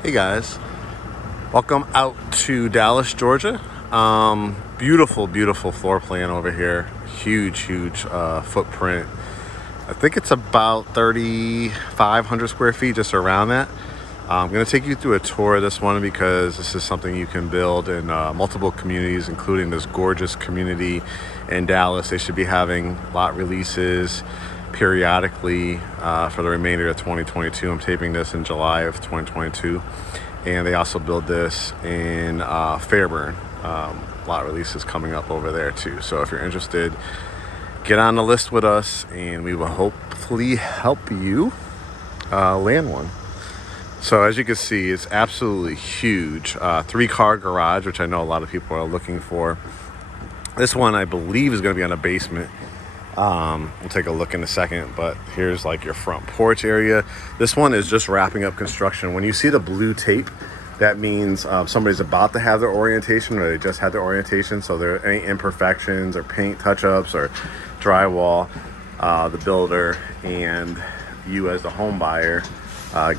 Hey guys, welcome out to Dallas, Georgia. Beautiful floor plan over here. Huge footprint. I think it's about 3,500 square feet, just around that. I'm going to take you through a tour of this one because this is something you can build in multiple communities, including this gorgeous community in Dallas. They should be having lot releases periodically for the remainder of 2022. I'm taping this in July of 2022. And they also build this in Fairburn. Lot releases coming up over there too. So if you're interested, get on the list with us and we will hopefully help you land one. So as you can see, it's absolutely huge. 3-car garage, which I know a lot of people are looking for. This one I believe is going to be on a basement. We'll take a look in a second, but here's like your front porch area. This one is just wrapping up construction. When you see the blue tape, that means somebody's about to have their orientation or they just had their orientation. So there are any imperfections or paint touch-ups or drywall, the builder and you as the home buyer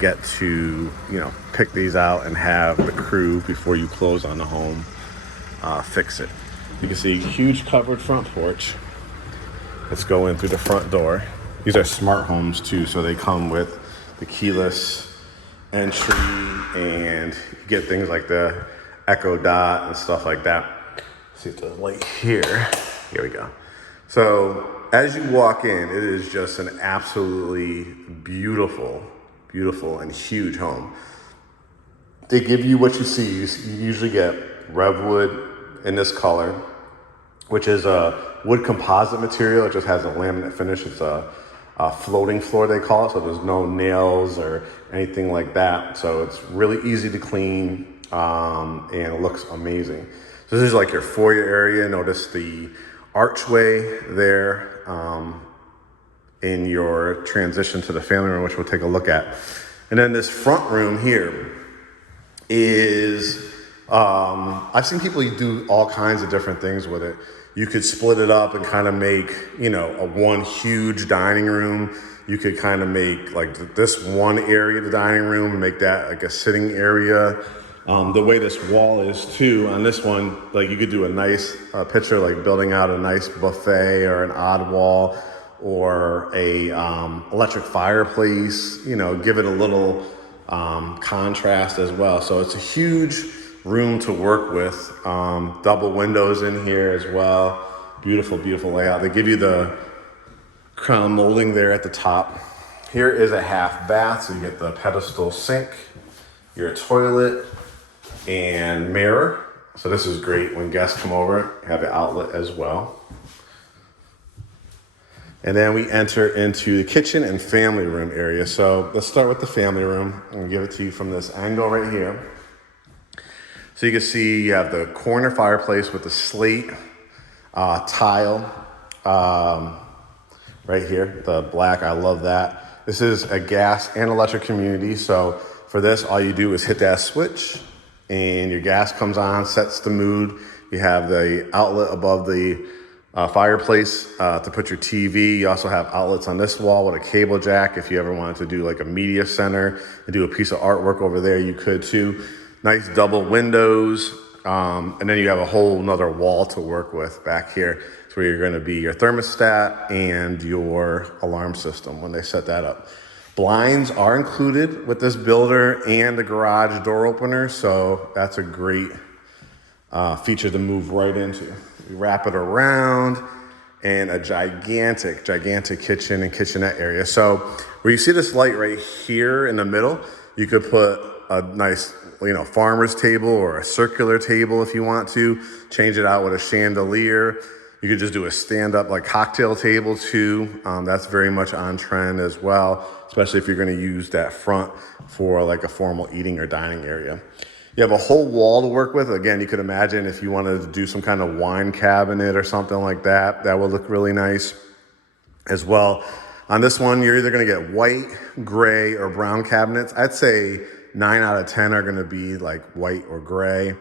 get to, pick these out and have the crew before you close on the home fix it. You can see huge covered front porch. Let's go in through the front door. These are smart homes too, so they come with the keyless entry and you get things like the Echo Dot and stuff like that. Let's see if there's a light here. Here we go. So as you walk in, it is just an absolutely beautiful and huge home. They give you what you see. You usually get Revwood in this color, which is a wood composite material. It just has a laminate finish. It's a floating floor, they call it, so there's no nails or anything like that. So it's really easy to clean and it looks amazing. So this is like your foyer area. Notice the archway there in your transition to the family room, which we'll take a look at. And then this front room here is, I've seen people do all kinds of different things with it. You could split it up and kind of make, a one huge dining room. You could kind of make like this one area, the dining room, and make that like a sitting area. The way this wall is too, on this one, like you could do a nice picture, like building out a nice buffet or an odd wall or a electric fireplace, give it a little contrast as well. So it's a huge room to work with. Double windows in here as well. Beautiful layout. They give you the crown molding there at the top. Here is a half bath, so you get the pedestal sink, your toilet, and mirror. So this is great when guests come over, have an outlet as well. And then we enter into the kitchen and family room area. So let's start with the family room. I'm gonna give it to you from this angle right here. So you can see you have the corner fireplace with the slate tile right here, the black, I love that. This is a gas and electric community. So for this, all you do is hit that switch and your gas comes on, sets the mood. You have the outlet above the fireplace to put your TV. You also have outlets on this wall with a cable jack. If you ever wanted to do like a media center and do a piece of artwork over there, you could too. Nice double windows. And then you have a whole nother wall to work with back here. It's where you're gonna be your thermostat and your alarm system when they set that up. Blinds are included with this builder and the garage door opener. So that's a great feature to move right into. You wrap it around and a gigantic kitchen and kitchenette area. So where you see this light right here in the middle, you could put a nice, farmer's table or a circular table if you want to. Change it out with a chandelier. You could just do a stand-up like cocktail table too. That's very much on trend as well, especially if you're gonna use that front for like a formal eating or dining area. You have a whole wall to work with. Again, you could imagine if you wanted to do some kind of wine cabinet or something like that, that would look really nice as well. On this one, you're either gonna get white, gray, or brown cabinets. I'd say 9 out of 10 are gonna be like white or gray.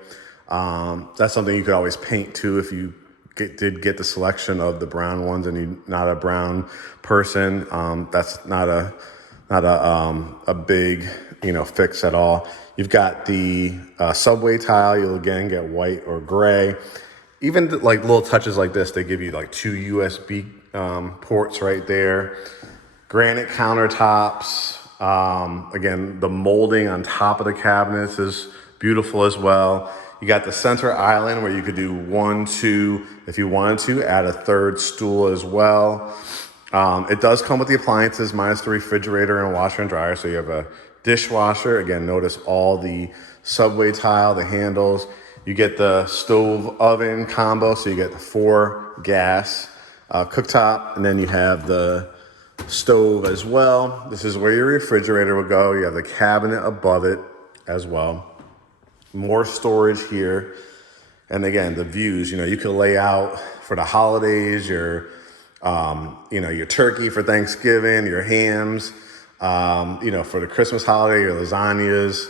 That's something you could always paint too if you did get the selection of the brown ones and you're not a brown person. That's not a big fix at all. You've got the subway tile. You'll again get white or gray. Even like little touches like this, they give you like 2 USB ports right there. Granite countertops. Again, the molding on top of the cabinets is beautiful as well. You got the center island where you could do 1, 2, if you wanted to, add a third stool as well. It does come with the appliances, minus the refrigerator and washer and dryer. So you have a dishwasher. Again, notice all the subway tile, the handles. You get the stove oven combo. So you get the 4 gas cooktop, and then you have the stove as well. This is where your refrigerator will go. You have the cabinet above it as well. More storage here. And again, the views, you could lay out for the holidays, your turkey for Thanksgiving, your hams, for the Christmas holiday, your lasagnas.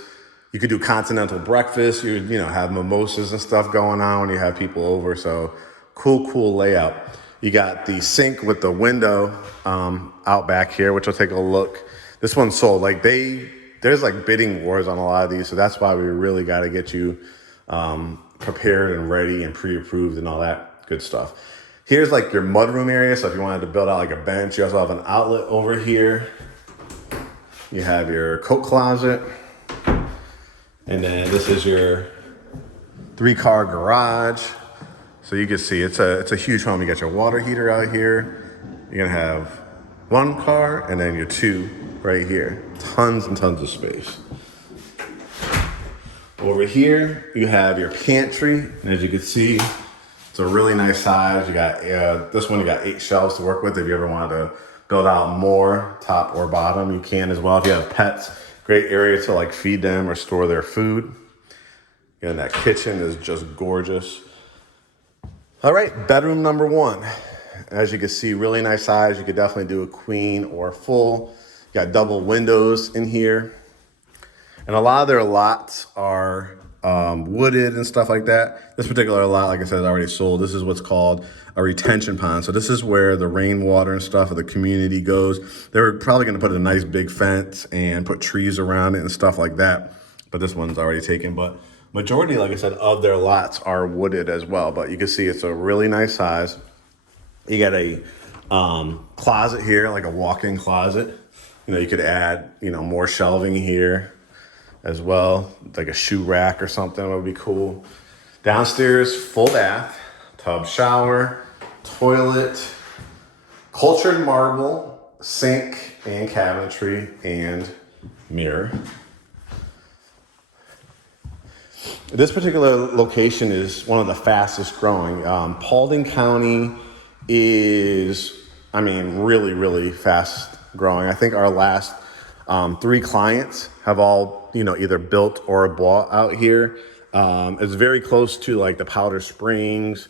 You could do continental breakfast. You have mimosas and stuff going on when you have people over. So cool layout. You got the sink with the window out back here, which will take a look. This one's sold. There's like bidding wars on a lot of these. So that's why we really got to get you prepared and ready and pre-approved and all that good stuff. Here's like your mudroom area. So if you wanted to build out like a bench, you also have an outlet over here. You have your coat closet. And then this is your 3-car garage. So you can see it's a huge home. You got your water heater out here. You're gonna have 1 car and then your 2 right here. Tons and tons of space. Over here, you have your pantry. And as you can see, it's a really nice size. You got this one, you got 8 shelves to work with. If you ever wanted to build out more, top or bottom, you can as well. If you have pets, great area to like feed them or store their food. And that kitchen is just gorgeous. All right, bedroom number 1. As you can see, really nice size. You could definitely do a queen or full. You got double windows in here. And a lot of their lots are wooded and stuff like that. This particular lot, like I said, is already sold. This is what's called a retention pond. So this is where the rainwater and stuff of the community goes. They were probably gonna put a nice big fence and put trees around it and stuff like that. But this one's already taken. But majority, like I said, of their lots are wooded as well. But you can see it's a really nice size. You got a closet here, like a walk-in closet. You could add, more shelving here as well, like a shoe rack or something would be cool. Downstairs, full bath, tub shower, toilet, cultured marble, sink and cabinetry, and mirror. This particular location is one of the fastest growing. Paulding County is, really, really fast growing. I think our last 3 clients have all, either built or bought out here. It's very close to like the Powder Springs,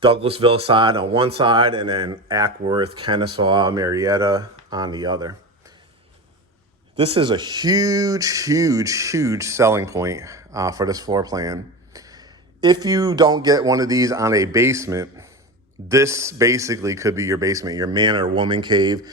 Douglasville side on one side, and then Ackworth, Kennesaw, Marietta on the other. This is a huge, huge, huge selling point for this floor plan. If you don't get one of these on a basement, this basically could be your basement, your man or woman cave.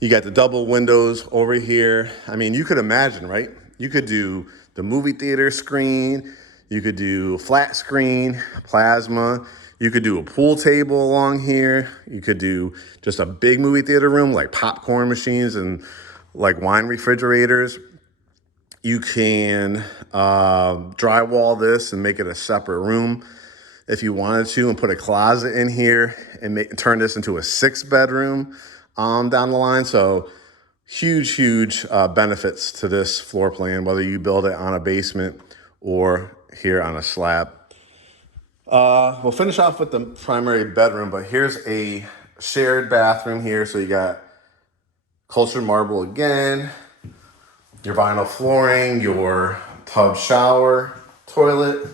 You got the double windows over here. You could imagine, right? You could do the movie theater screen. You could do flat screen, plasma. You could do a pool table along here. You could do just a big movie theater room, like popcorn machines and like wine refrigerators. You can drywall this and make it a separate room if you wanted to, and put a closet in here and turn this into a 6-bedroom down the line. So huge benefits to this floor plan, whether you build it on a basement or here on a slab. We'll finish off with the primary bedroom, but here's a shared bathroom here. So you got cultured marble again, your vinyl flooring, your tub shower, toilet.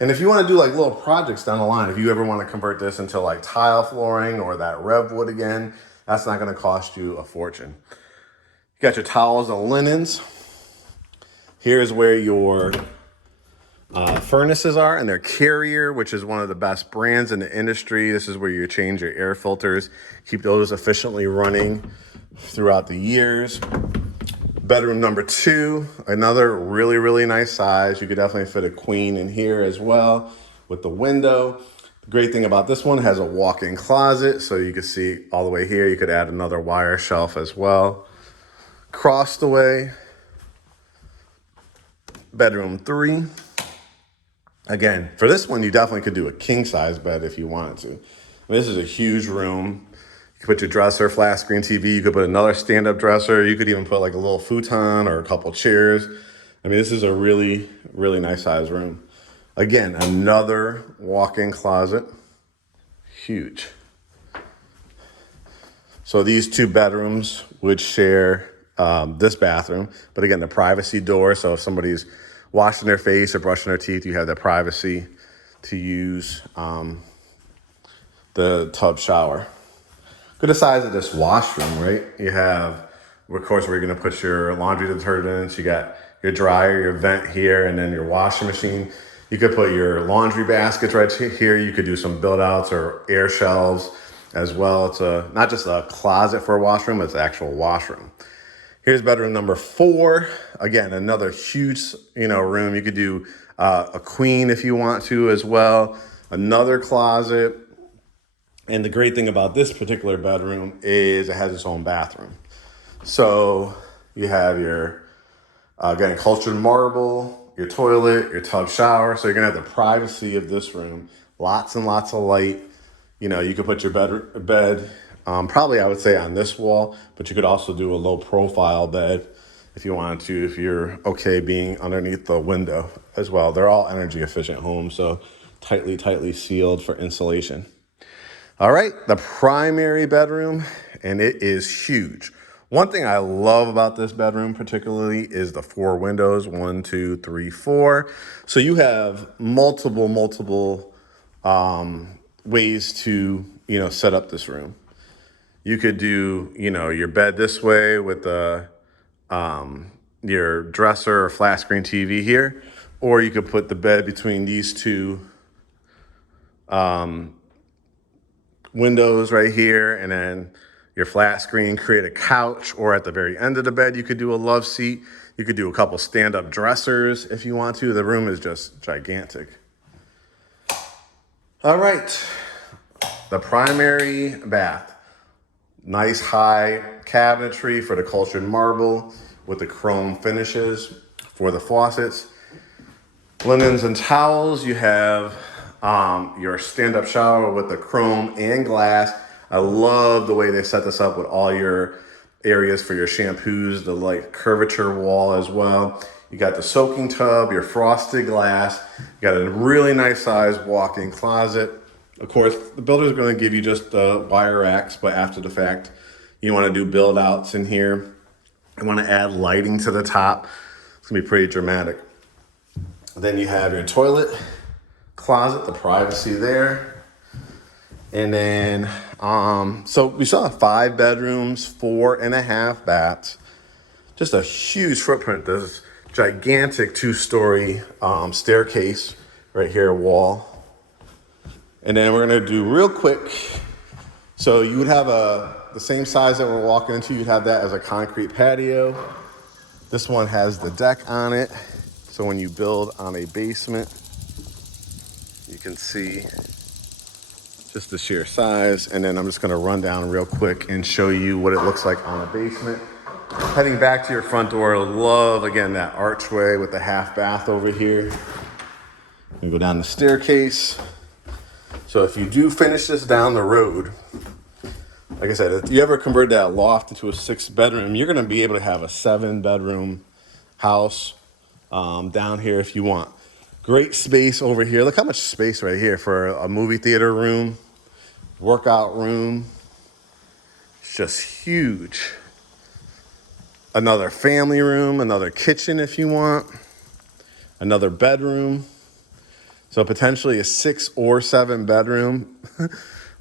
And if you want to do like little projects down the line, if you ever want to convert this into like tile flooring or that rev wood again, that's not going to cost you a fortune. You got your towels and linens. Here's where your furnaces are, and they're Carrier, which is one of the best brands in the industry. This is where you change your air filters, keep those efficiently running throughout the years. Bedroom number 2, another really, really nice size. You could definitely fit a queen in here as well with the window. The great thing about this one, it has a walk-in closet, so you can see all the way here. You could add another wire shelf as well. Across the way, bedroom 3. Again, for this one, you definitely could do a king-size bed if you wanted to. I mean, this is a huge room. You could put your dresser, flat screen TV. You could put another stand-up dresser. You could even put like a little futon or a couple chairs. I mean, this is a really, really nice size room. Again, another walk-in closet. Huge. So these 2 bedrooms would share this bathroom. But again, the privacy door. So if somebody's washing their face or brushing their teeth, you have the privacy to use the tub shower. Look at the size of this washroom, right? You have, of course, where you're gonna put your laundry detergents. You got your dryer, your vent here, and then your washing machine. You could put your laundry baskets right here. You could do some build outs or air shelves as well. It's not just a closet for a washroom, it's an actual washroom. Here's bedroom number 4. Again, another huge, room. You could do a queen if you want to as well. Another closet. And the great thing about this particular bedroom is it has its own bathroom. So you have your, again, cultured marble, your toilet, your tub shower. So you're gonna have the privacy of this room. Lots and lots of light. You could put your bed, probably I would say on this wall, but you could also do a low profile bed if you wanted to, if you're okay being underneath the window as well. They're all energy efficient homes, so tightly sealed for insulation. All right, the primary bedroom, and it is huge. One thing I love about this bedroom particularly is the 4 windows, 1, 2, 3, 4. So you have multiple ways to, set up this room. You could do, your bed this way with the your dresser or flat screen TV here, or you could put the bed between these 2 windows right here, and then your flat screen, create a couch, or at the very end of the bed, you could do a love seat. You could do a couple stand-up dressers if you want to. The room is just gigantic. All right, the primary bath. Nice high cabinetry for the cultured marble with the chrome finishes for the faucets. Linens and towels, you have your stand-up shower with the chrome and glass. I love the way they set this up with all your areas for your shampoos, the curvature wall as well. You got the soaking tub, your frosted glass. You got a really nice size walk-in closet. Of course, the builder is going to give you just the wire racks, but after the fact, you want to do build outs in here. You want to add lighting to the top. It's going to be pretty dramatic. Then you have your toilet closet, the privacy there. And then, so we saw 5 bedrooms, 4.5 baths. Just a huge footprint. This gigantic 2-story staircase right here, wall. And then we're gonna do real quick. So you would have the same size that we're walking into, you'd have that as a concrete patio. This one has the deck on it. So when you build on a basement, you can see just the sheer size. And then I'm just gonna run down real quick and show you what it looks like on a basement. Heading back to your front door, love, again, that archway with the half bath over here. You go down the staircase. So if you do finish this down the road, like I said, if you ever convert that loft into a 6-bedroom, you're gonna be able to have a 7-bedroom house down here if you want. Great space over here. Look how much space right here for a movie theater room, workout room. It's just huge. Another family room, another kitchen if you want, another bedroom. So potentially a 6 or 7 bedroom.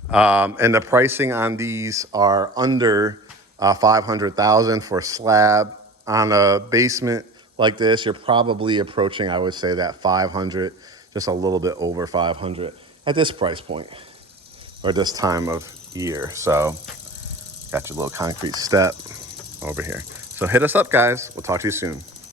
And the pricing on these are under $500,000 for slab. On a basement like this, you're probably approaching, I would say, that 500, just a little bit over 500 at this price point or this time of year. So got your little concrete step over here. So hit us up, guys. We'll talk to you soon.